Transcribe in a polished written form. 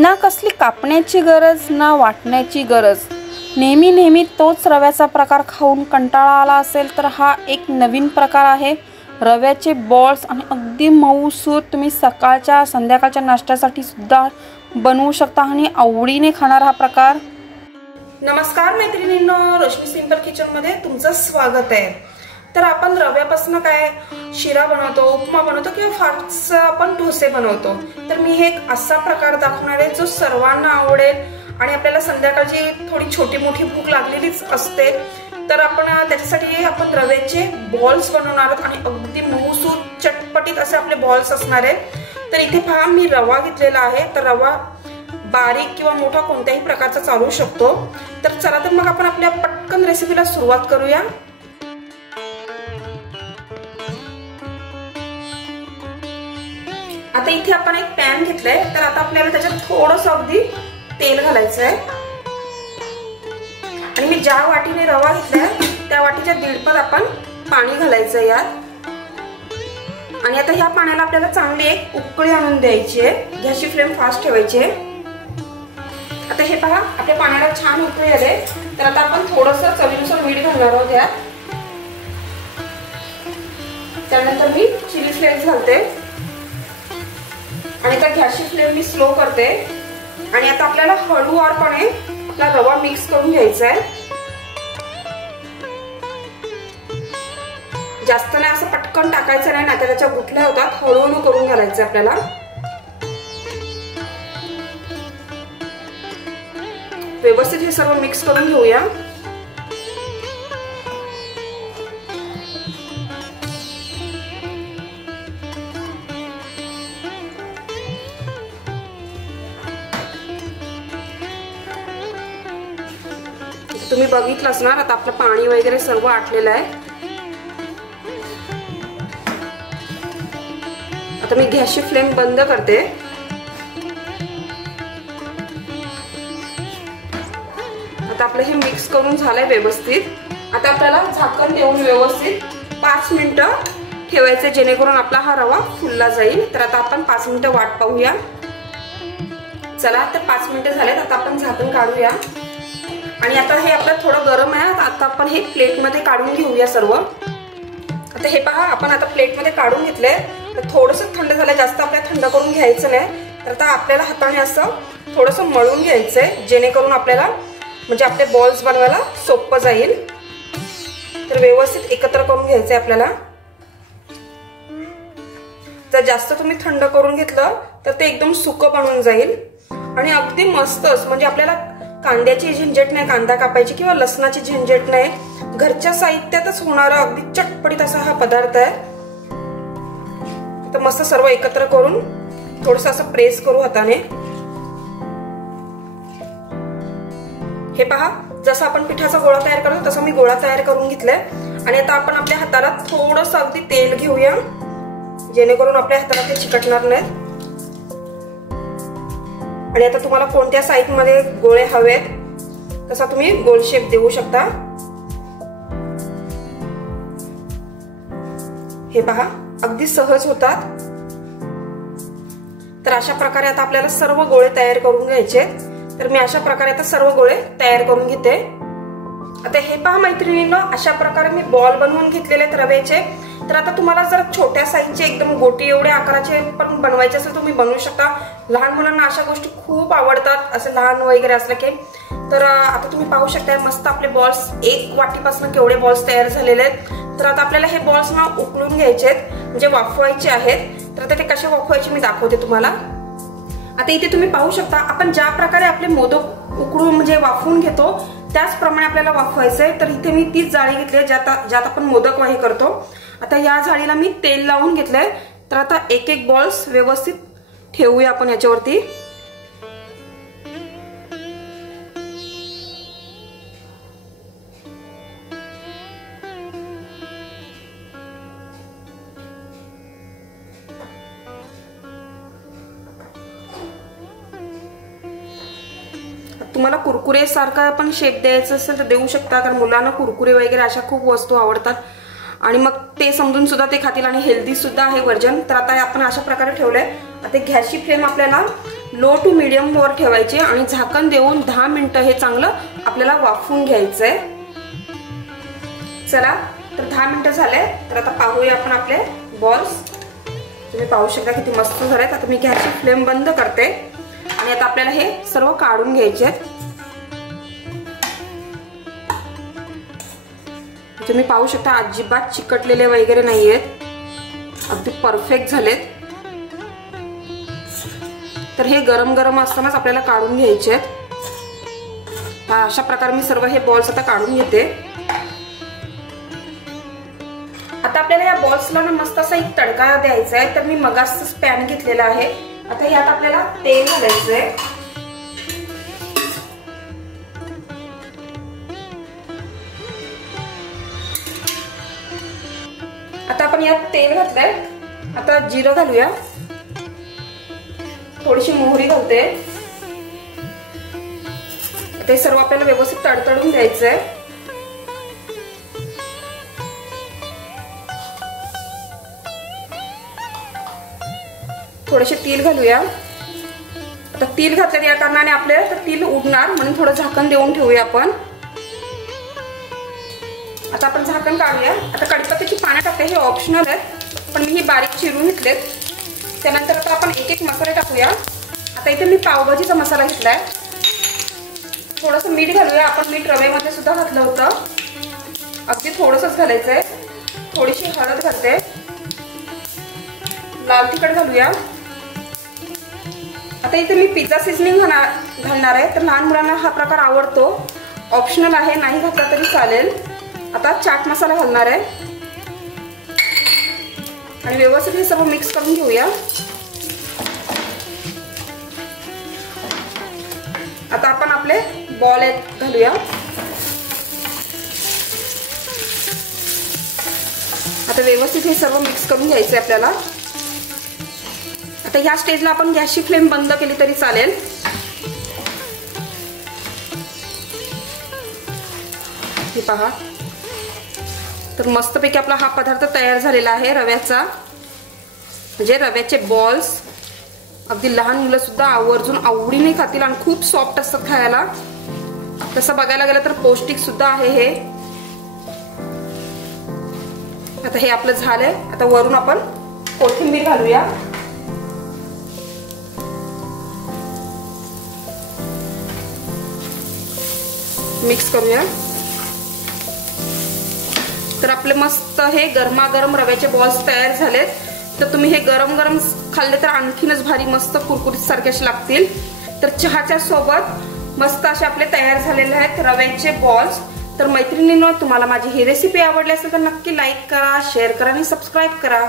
ना कसली कापण्याची गरज ना वाटण्याची गरज। नेहमी तोच रव्याचा प्रकार खाऊन कंटाळा आला असेल तर हा एक नवीन प्रकार आहे। रव्याचे बॉल्स आणि अगदी मऊसूत तुम्ही सकाळच्या संध्याकाळच्या नाश्त्यासाठी सुद्धा बनवू शकता आणि आवडीने खाणार हा प्रकार। नमस्कार मैत्रिणींनो, रश्मी सिंपल किचन मध्ये तुमचं स्वागत आहे। तर आपण रव्यापासून काय शिरा बनवतो, उपमा बनवतो किंवा फारच आपण डोसे बनवतो। तर मी हे एक असा प्रकार दाखवणार आहे जो सर्वांना आवडेल आणि आपल्याला संध्याकाळची थोडी छोटी मोठी भूक लागलेलीच असते। तर आपण त्याच्यासाठी आपण रव्याचे बॉल्स बनवणार आहोत आणि अगदी मऊसूत चटपटीत असे आपले बॉल्स असणार आहेत। तर इथे पहा मी रवा घेतलेला आहे। तर रवा बारीक किंवा मोठा कोणत्याही प्रकारचा चालू शकतो। तर चला तर मग आपण आपल्या पटकन रेसिपीला सुरुवात करूया। आता इथे आपण एक पॅन घेतलाय। तर आता आपल्याला त्याच्यात थोडंसं अगदी तेल घालायचं आहे आणि मी ज्या वाटीने रवा घेतलाय त्या वाटीच्या दीडपट आपण पाणी घालायचं यात। आणि आता ह्या पाण्याला आपल्याला चांगली एक उकळी आणून द्यायची आहे। गॅसची फ्लेम फास्ट ठेवायची आहे। आता हे पहा आपल्या पाण्याला छान उकळी आले। तर आता आपण थोडंसं चवीनुसार मीठ घालणार आहोत यात। त्यानंतर मी चिली फ्लेक्स घालते आणि आता गॅसची फ्लेम मी स्लो करते। आणि आता आपल्याला हळूवारपणे आपला रवा मिक्स करून घ्यायचा आहे। जास्त नाही असं पटकन टाकायचं नाही, नाहीतर त्याच्या गुठल्या होतात। हळूहळू करून घालायचं आपल्याला। व्यवस्थित हे सर्व मिक्स करून घेऊया। तुम्ही बघितलं असणार आता आपलं पाणी वगैरे सर्व आटलेलं आहे। आता मी गॅसची फ्लेम बंद करते। आता आपलं हे मिक्स करून झालंय व्यवस्थित। आता आपल्याला झाकण देऊन व्यवस्थित 5 मिनिटं ठेवायचे, जेणेकरून आपला हा रवा फुलला जाईल। तर आता आपण 5 मिनिटं वाट पाहूया। चला तर 5 मिनिटं झालेत। आता आपण झाकण काढूया आणि आता हे आपलं थोडं गरम आहे। आता आपण हे प्लेट मध्ये काढून घेऊया सर्व। आता हे पहा आपण आता प्लेट मध्ये काढून घेतलंय। तर थोडंसं थंड झालंय, जास्त आपल्याला थंड करून घ्यायचं नाही। तर आता आपल्याला हाताने असं थोडंसं मळून घ्यायचंय, जेणेकरून आपल्याला म्हणजे आपले बॉल्स बनवायला सोपं जाईल। तर व्यवस्थित एकत्र करून घ्यायचंय आपल्याला। जर जास्त तुम्ही थंड करून घेतलं तर ते एकदम सुकं बनून जाईल आणि अगदी मस्तच म्हणजे आपल्याला कांद्याची झंझट नाही, कांदा कापायची किंवा लसणाची झंझट नाही, घरच्या साहित्यातच होणारा अगदी चटपटीत असा हा पदार्थ आहे। तर मस्त सर्व एकत्र करून थोडंसं असं प्रेस करू हाताने। हे पहा जसं आपण पिठाचा गोळा तयार करतो तसा मी गोळा तयार करून घेतलाय। आणि आता आपण आपल्या हाताला थोडंसं अगदी तेल घेऊया, जेणेकरून आपल्या हाताला ते चिकटणार नाहीत। आणि आता तुम्हाला कोणत्या साईज मध्ये गोळे हवेत तसा तुम्ही गोल शेप देऊ शकता। हे पहा अगदी सहज होतात। तर अशा प्रकारे आता आपल्याला सर्व गोळे तयार करून घ्यायचे। तर मी अशा प्रकारे आता सर्व गोळे तयार करून घेते। आता हे पहा मैत्रिणींनो, अशा प्रकारे मी बॉल बनवून घेतलेले आहेत रव्याचे। तर आता तुम्हाला जर छोट्या साईजचे एकदम गोटी एवढ्या आकाराचे पण बनवायचे असेल तुम्ही बनवू शकता। लहान मुलांना अशा गोष्टी खूप आवडतात, असं लहान वगैरे असलं की। तर आता तुम्ही पाहू शकता मस्त आपले बॉल्स एक वाटीपासून केवढे बॉल्स तयार झालेले आहेत। तर आता आपल्याला हे बॉल्स ना उकळून घ्यायचे आहेत, म्हणजे वाफवायचे आहेत। तर आता ते कसे वाफवायचे मी दाखवते तुम्हाला। आता इथे तुम्ही पाहू शकता आपण ज्या प्रकारे आपले मोदक उकळून म्हणजे वाफवून घेतो त्याचप्रमाणे आपल्याला वाफवायचंय। तर इथे मी तीच जाळी घेतली ज्यात आपण मोदक वाही करतो। आता या जाळीला मी तेल लावून घेतलंय। तर आता एक एक बॉल्स व्यवस्थित ठेवूया आपण याच्यावरती। तुम्हाला कुरकुरे सारखा पण शेप द्यायचा असेल तर देऊ शकता, कारण मुलांना कुरकुरे वगैरे अशा खूप वस्तू आवडतात आणि मग ते समजून सुद्धा ते खातील आणि हेल्दी सुद्धा आहे वर्जन। तर आता आपण अशा प्रकारे ठेवलंय। आता गॅसची फ्लेम आपल्याला लो टू मीडियम वर ठेवायचे आणि झाकण देऊन 10 मिनिटं हे चांगलं आपल्याला वाफवून घ्यायचंय। चला तर 10 मिनिटं झाले, तर आता पाहूया आपण आपले बॉल्स। तुम्ही पाहू शकता किती मस्त झालेत। आता मी गॅसची फ्लेम बंद करते आणि आता आपल्याला हे सर्व काढून घ्यायचे आहेत। तुम्ही पाहू शकता अजिबात चिकटलेले वगैरे नाहीयेत, अगदी परफेक्ट झालेत। तर हे गरम गरम असतानाच आपल्याला काढून घ्यायचे आहेत। अशा प्रकारे मी सर्व हे बॉल्स आता काढून घेते। आता आपल्याला या बॉल्सला ना मस्त असा एक तडका द्यायचा आहे। तर मी मगाच पॅन घेतलेला आहे। आता यात आपल्याला तेल घालायचंय। आता आपण यात तेल घातलंय। आता जिरं घालूया, थोडीशी मोहरी घालते। ते सर्व आपल्याला व्यवस्थित तडतडून द्यायचंय। थोडेसे तीळ घालूया। आता तीळ घातले या कारणाने आपल्याला तीळ उडणार, म्हणून थोडं झाकण देऊन ठेवूया आपण। आता आपण झाकण काढूया। आता कढीपत्त्याची पानं टाकते, हे ऑप्शनल आहेत, पण मी ही बारीक चिरून घेतलेत। त्यानंतर आता आपण एक एक मसाले टाकूया। आता इथे मी पावभाजीचा मसाला घेतलाय। थोडंसं मीठ घालूया, आपण मीठ रव्यामध्ये सुद्धा घातलं होतं, अगदी थोडंसंच घालायचंय। थोडीशी हळद घालते, लाल तिखट घालूया। आता इथे मी पिझ्झा सीझनिंग घालणार आहे। तर लहान मुलांना हा प्रकार आवडतो, ऑप्शनल आहे, नाही घातला तरी चालेल। आता चाट मसाला घालणार आहे आणि व्यवस्थित हे सर्व मिक्स करून घेऊया। आता आपण आपले बॉल घालूया। आता व्यवस्थित हे सर्व मिक्स करून घ्यायचे आपल्याला। आता ह्या स्टेजला आपण गॅसची फ्लेम बंद केली तरी चालेल। हे पहा, तर मस्तपैकी आपला हा पदार्थ तयार झालेला आहे रव्याचा, म्हणजे रव्याचे बॉल्स। अगदी लहान मुलं सुद्धा आवर्जून आवडीने खातील आणि खूप सॉफ्ट असतात खायला। तसं बघायला गेलं तर पौष्टिक सुद्धा आहे हे। आता हे आपलं झालंय। आता वरून आपण कोथिंबीर घालूया। मिक्स करूया। तर आपले मस्त हे गरमागरम रव्याचे बॉल्स तयार झालेत। तर तुम्ही हे गरम गरम खाल्ले तर आणखीनच भारी मस्त कुरकुरीत सारखे असे लागतील। तर चहाच्या सोबत मस्त असे आपले तयार झालेले आहेत रव्याचे बॉल्स। तर मैत्रिणींनो, तुम्हाला माझी ही रेसिपी आवडली असेल तर नक्की लाईक करा, शेअर करा आणि सबस्क्राईब करा।